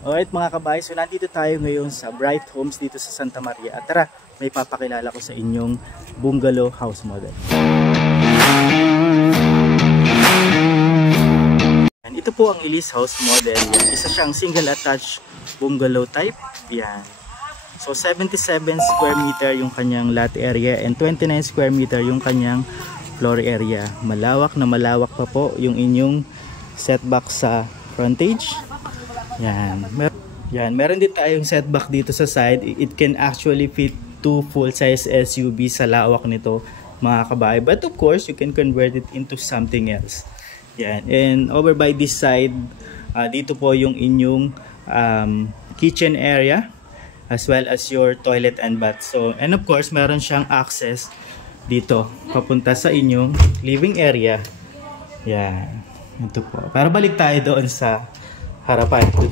Alright mga kabahay, so nandito tayo ngayon sa Bright Homes dito sa Santa Maria. At tara, may papakilala ko sa inyong bungalow house model. And ito po ang Elise house model. Isa siyang single attached bungalow type. Yan. So 77 square meter yung kanyang lot area and 29 square meter yung kanyang floor area. Malawak na malawak pa po yung inyong setback sa frontage. Yan. Meron din tayong setback dito sa side. It can actually fit 2 full-size SUV sa lawak nito mga kabahay. But of course, you can convert it into something else. Yan. And over by this side, dito po yung inyong kitchen area as well as your toilet and bath. So, and of course, meron siyang access dito papunta sa inyong living area. Yan. Ito po. Pero balik tayo doon sa harapan.